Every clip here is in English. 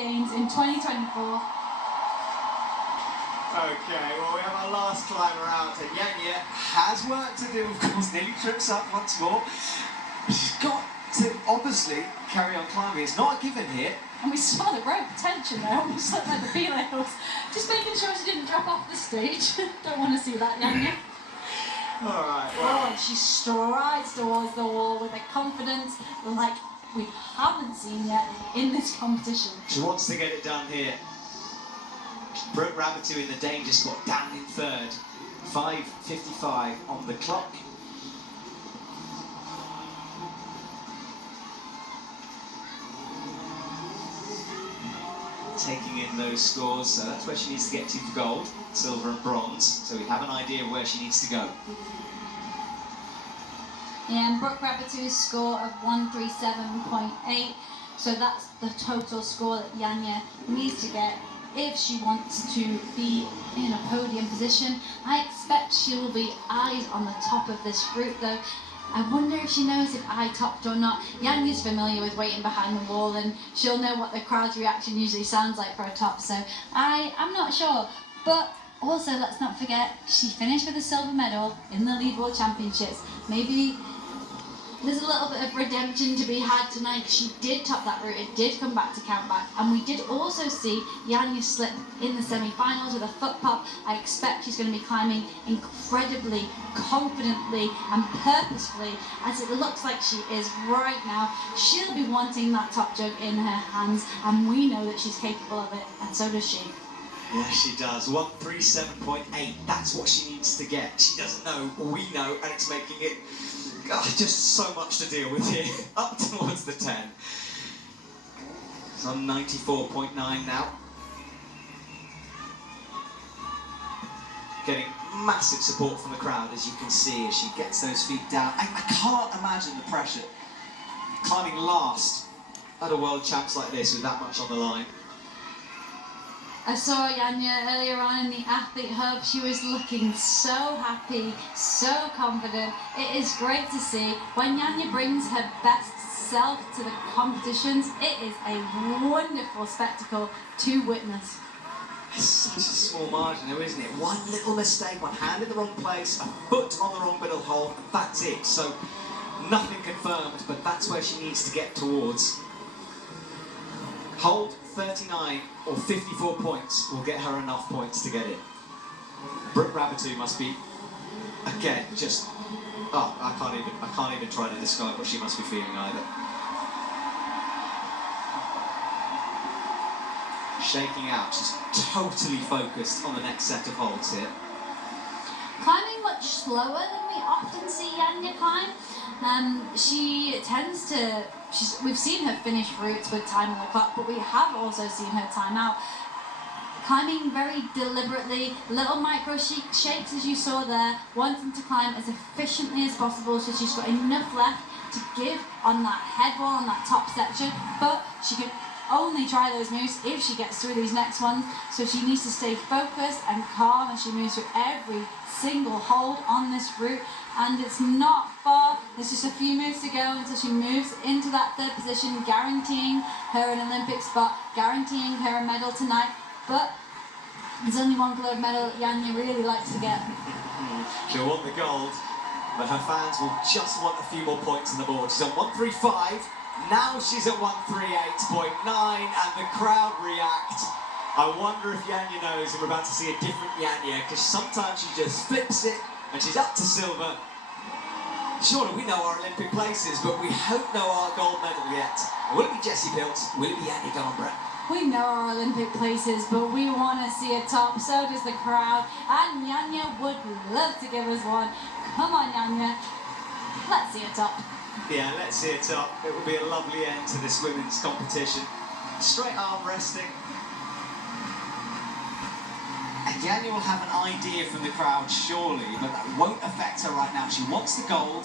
Games in 2024. Okay, well we have our last climber out, and Janja has work to do, of course, nearly trips up once more. She's got to obviously carry on climbing. It's not a given here. And we saw the rope tension there, almost looked like the females. Just making sure she didn't drop off the stage. Don't want to see that, Janja. Alright, well. Oh, she strides towards the wall with a confidence like we haven't seen yet in this competition. She wants to get it done here. Brooke Rabbitoux in the danger spot, down in third. 5:55 on the clock. Taking in those scores, so that's where she needs to get to for gold, silver and bronze, so we have an idea of where she needs to go. Yeah, and Brooke Rabbitoux's score of 137.8, so that's the total score that Janja needs to get if she wants to be in a podium position. I expect she will be eyes on the top of this route though. I wonder if she knows if I topped or not. Janja's familiar with waiting behind the wall and she'll know what the crowd's reaction usually sounds like for a top, so I'm not sure. But also, let's not forget, she finished with a silver medal in the Lead World Championships. Maybe there's a little bit of redemption to be had tonight. She did top that route, it did come back to count back, and we did also see Janja slip in the semi-finals with a foot pop. I expect she's going to be climbing incredibly, confidently and purposefully, as it looks like she is right now. She'll be wanting that top jug in her hands, and we know that she's capable of it, and so does she. Yeah, she does. 137.8, that's what she needs to get. She doesn't know, we know, and it's making it just so much to deal with here. Up towards the 10. It's on 94.9 now. Getting massive support from the crowd, as you can see, as she gets those feet down. I can't imagine the pressure climbing last at a World Champs like this with that much on the line. I saw Janja earlier on in the Athlete Hub. She was looking so happy, so confident. It is great to see. When Janja brings her best self to the competitions, it is a wonderful spectacle to witness. It's such a small margin though, isn't it? One little mistake, one hand in the wrong place, a foot on the wrong bit of hold, and that's it. So nothing confirmed, but that's where she needs to get towards. Hold 39 or 54 points will get her enough points to get in. Brooke Rabbitoux must be, again, just, oh, I can't even try to describe what she must be feeling either. Shaking out, she's totally focused on the next set of holds here. Climbing much slower than we often see Janja climb. She tends to, we've seen her finish routes with time on the clock, but we have also seen her time out. Climbing very deliberately, little micro shakes as you saw there, wanting to climb as efficiently as possible, so she's got enough left to give on that head wall, on that top section, but she can only try those moves if she gets through these next ones, so she needs to stay focused and calm as she moves through every single hold on this route, and it's not far. There's just a few moves to go until she moves into that third position, guaranteeing her an Olympic spot, guaranteeing her a medal tonight. But there's only one gold medal that Janja really likes to get. She'll want the gold, but her fans will just want a few more points on the board. She's on 135, now she's at 138.9, and the crowd react. I wonder if Janja knows that we're about to see a different Janja, because sometimes she just flips it and she's up to silver. Surely we know our Olympic places, but we don't know our gold medal yet. Will it be Jessie Pilts? Will it be Janja Garnbret? We know our Olympic places, but we want to see a top, so does the crowd, and Janja would love to give us one. Come on, Janja, let's see a top. Yeah, let's see a top. It will be a lovely end to this women's competition. Straight arm resting. And Janja will have an idea from the crowd, surely, but that won't affect her right now. She wants the gold.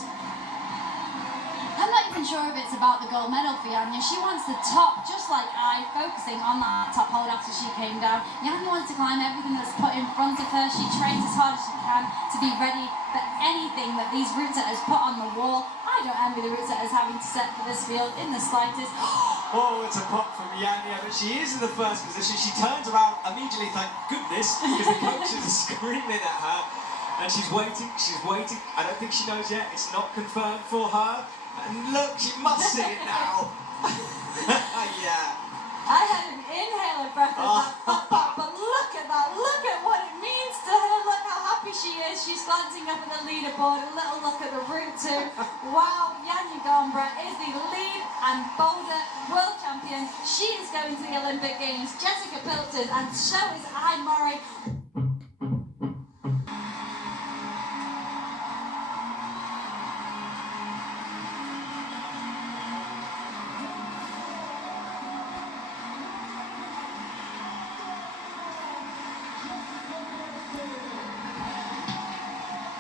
I'm not even sure if it's about the gold medal for Janja. She wants the top, just like I, focusing on that top hold after she came down. Janja wants to climb everything that's put in front of her. She trains as hard as she can to be ready for anything that these route setters put on the wall. I don't envy the route setters having to set for this field in the slightest. Oh, it's a pop from Janja, but she is in the first position. She turns around immediately, thank goodness, because the coaches are screaming at her. And she's waiting, I don't think she knows yet, it's not confirmed for her. And look, she must see it now. Yeah. I had an inhaler breath of that, but look at that, look at what it means to her, look how happy she is. She's glancing up at the leaderboard, a little look at the route too. Wow, Janja Garnbret is the lead and boulder world champion. She is going to the Olympic Games. Jessica Pilters, and so is I Murray.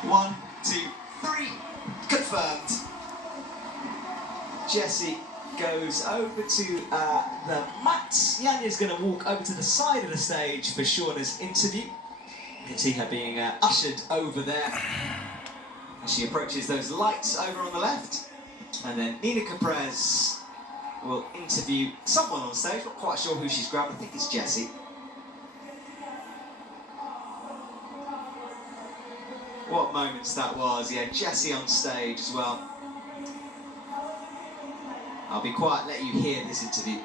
1, 2, 3, confirmed. Jessie goes over to the mat. Janja's going to walk over to the side of the stage for Shauna's interview. You can see her being ushered over there as she approaches those lights over on the left. And then Nina Caprez will interview someone on stage. Not quite sure who she's grabbed. I think it's Jessie. What moments that was. Yeah, Jessie on stage as well. I'll be quiet, let you hear this interview.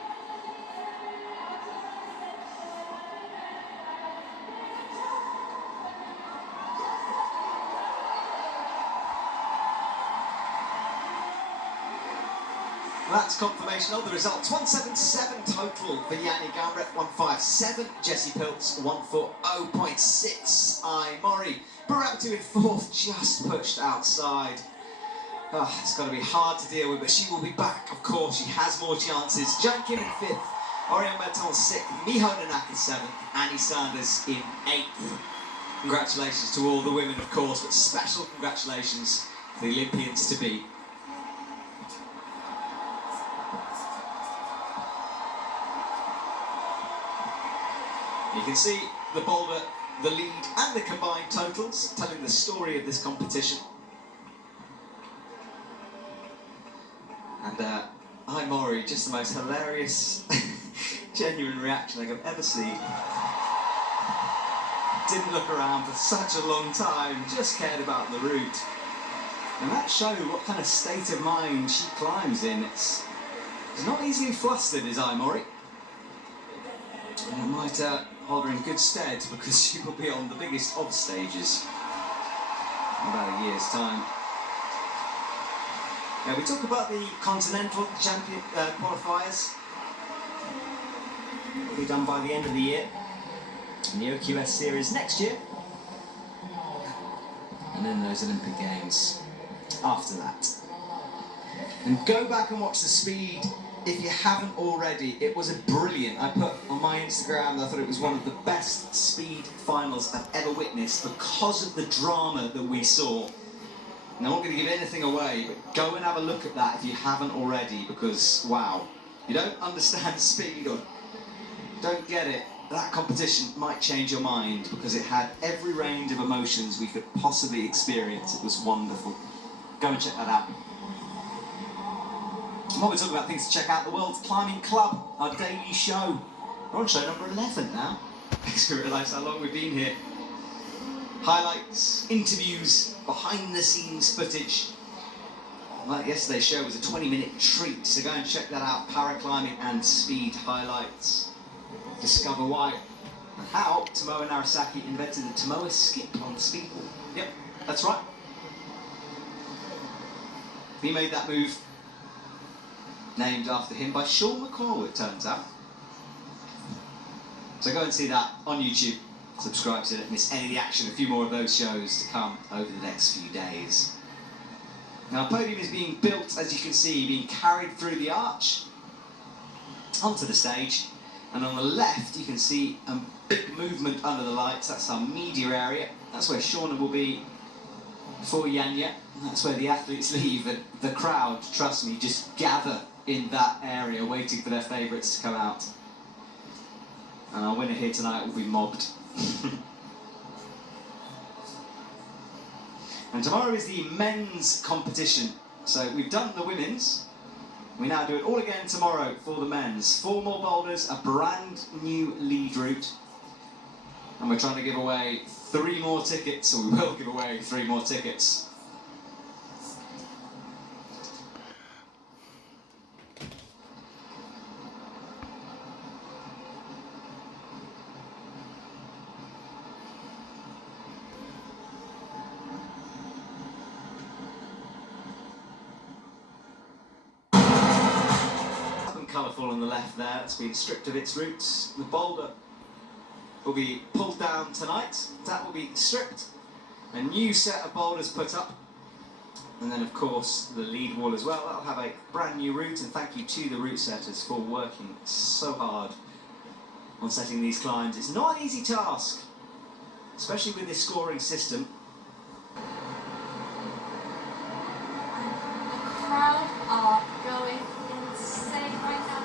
That's confirmation of the results. 177 total for Janja Garnbret, 157. Jessie Piltz, 140.6. I Mori. Prvenstva in fourth, just pushed outside. Oh, it's got to be hard to deal with, but she will be back, of course. She has more chances. Joan Kim in fifth, Orion Berton sixth, Miho Nanak in seventh, Annie Sanders in eighth. Congratulations to all the women, of course, but special congratulations to the Olympians to be. You can see the boulder, the lead and the combined totals telling the story of this competition. And I Mori, just the most hilarious, genuine reaction I've ever seen. Didn't look around for such a long time, just cared about the route. And that showed what kind of state of mind she climbs in. It's not easily flustered, is I Mori. And it might hold her in good stead because she will be on the biggest of stages in about a year's time. Now we talk about the Continental Champion qualifiers. Will be done by the end of the year. And the OQS series next year. And then those Olympic Games after that. And go back and watch the speed if you haven't already. It was brilliant. I put on my Instagram that I thought it was one of the best speed finals I've ever witnessed because of the drama that we saw. And I'm not going to give anything away, but go and have a look at that if you haven't already, because wow, you don't understand speed or don't get it, that competition might change your mind because it had every range of emotions we could possibly experience. It was wonderful. Go and check that out. And while we're talking about things to check out, the World Climbing Club, our daily show. We're on show number 11 now. Makes me realise how long we've been here. Highlights, interviews, behind-the-scenes footage. Like yesterday's show was a 20-minute treat, so go and check that out. Paraclimbing and speed highlights. Discover why and how Tomoe Narasaki invented the Tomoe skip on the speedboard. Yep, that's right. He made that move, named after him by Sean McCall, it turns out. So go and see that on YouTube. Subscribe so you don't miss any of the action. A few more of those shows to come over the next few days. Now, the podium is being built, as you can see, being carried through the arch onto the stage. And on the left, you can see a big movement under the lights. That's our media area. That's where Shauna will be for Janja. That's where the athletes leave. And the crowd, trust me, just gather in that area, waiting for their favourites to come out. And our winner here tonight will be mobbed. And tomorrow is the men's competition. So we've done the women's, We now do it all again tomorrow for the men's. 4 more boulders, a brand new lead route. And we're trying to give away 3 more tickets, or we will give away 3 more tickets. Colourful on the left there, it's been stripped of its roots. The boulder will be pulled down tonight, that will be stripped, a new set of boulders put up, and then of course the lead wall as well. That'll have a brand new route, and thank you to the route setters for working so hard on setting these climbs. It's not an easy task, especially with this scoring system. The crowd are going insane right now.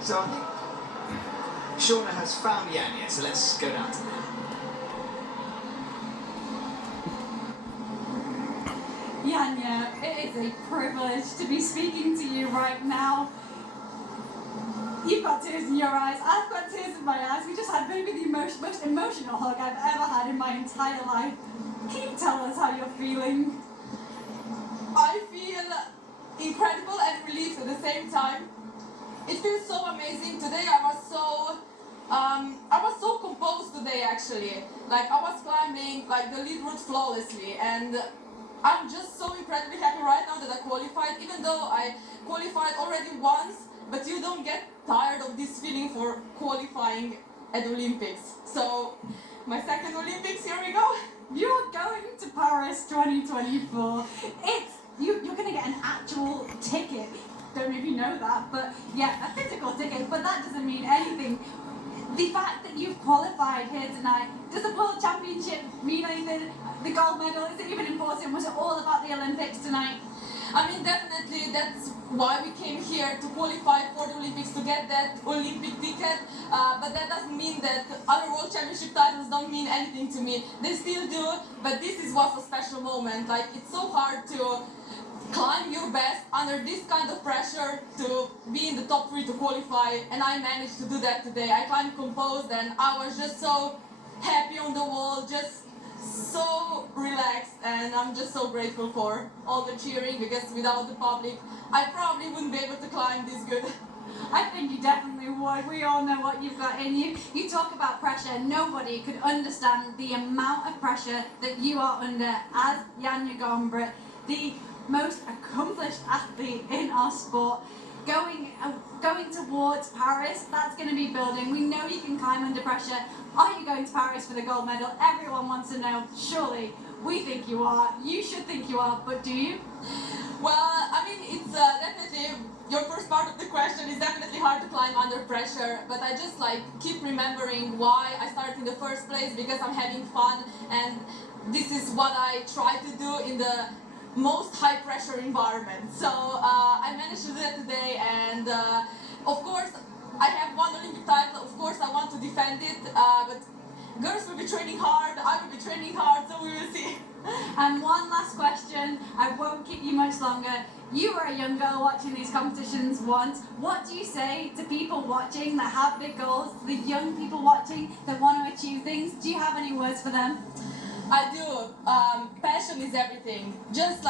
So I think Shauna has found Janja, so let's go down to them. Janja, it is a privilege to be speaking to you right now. You've got tears in your eyes, I've got tears in my eyes. We just had maybe the most emotional hug I've ever had in my entire life. Can you tell us how you're feeling? I feel incredible and relieved at the same time. It feels so amazing. Today I was so composed today actually. Like I was climbing like the lead route flawlessly, and I'm just so incredibly happy right now that I qualified, even though I qualified already once, but you don't get tired of this feeling for qualifying at the Olympics. So my second Olympics, here we go. You're going to Paris 2024. You're going to get an actual ticket. Don't know if you know that, but yeah, a physical ticket, but that doesn't mean anything. The fact that you've qualified here tonight, does the World Championship mean anything? The gold medal, is it even important? Was it all about the Olympics tonight? I mean, definitely that's why we came here, to qualify for the Olympics, to get that Olympic ticket, but that doesn't mean that other World Championship titles don't mean anything to me. They still do, but this was a special moment. Like, it's so hard to climb your best under this kind of pressure, to be in the top 3 to qualify, and I managed to do that today. I climbed composed and I was just so happy on the wall, just so relaxed, and I'm just so grateful for all the cheering, because without the public I probably wouldn't be able to climb this good. I think you definitely would. We all know what you've got in you. You talk about pressure. Nobody could understand the amount of pressure that you are under as Janja Garnbret, the most accomplished athlete in our sport. Going towards Paris, that's going to be building. We know you can climb under pressure. Are you going to Paris for the gold medal? Everyone wants to know. Surely we think you are. You should think you are, but do you? Well, I mean, it's definitely, your first part of the question is definitely hard to climb under pressure, but I just keep remembering why I started in the first place, because I'm having fun, and this is what I try to do in the most high pressure environment. So I managed to do that today, and of course I have one Olympic title, of course I want to defend it, but girls will be training hard, I will be training hard, so we will see. And one last question, I won't keep you much longer. You were a young girl watching these competitions once. What do you say to people watching that have big goals, the young people watching that want to achieve things? Do you have any words for them? I do. Passion is everything. Just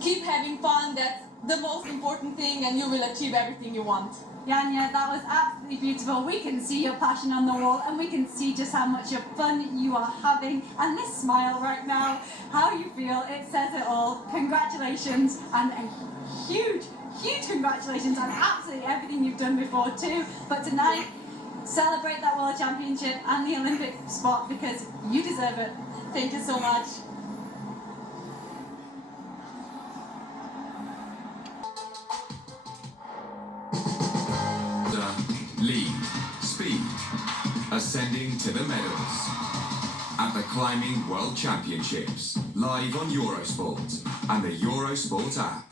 keep having fun, that's the most important thing, and you will achieve everything you want. Janja, that was absolutely beautiful. We can see your passion on the wall, and we can see just how much of fun you are having. And this smile right now, how you feel, it says it all. Congratulations, and a huge, huge congratulations on absolutely everything you've done before too. But tonight, celebrate that World Championship and the Olympic spot, because you deserve it. Thank you so much. Lead, speed, ascending to the medals at the Climbing World Championships, live on Eurosport and the Eurosport app.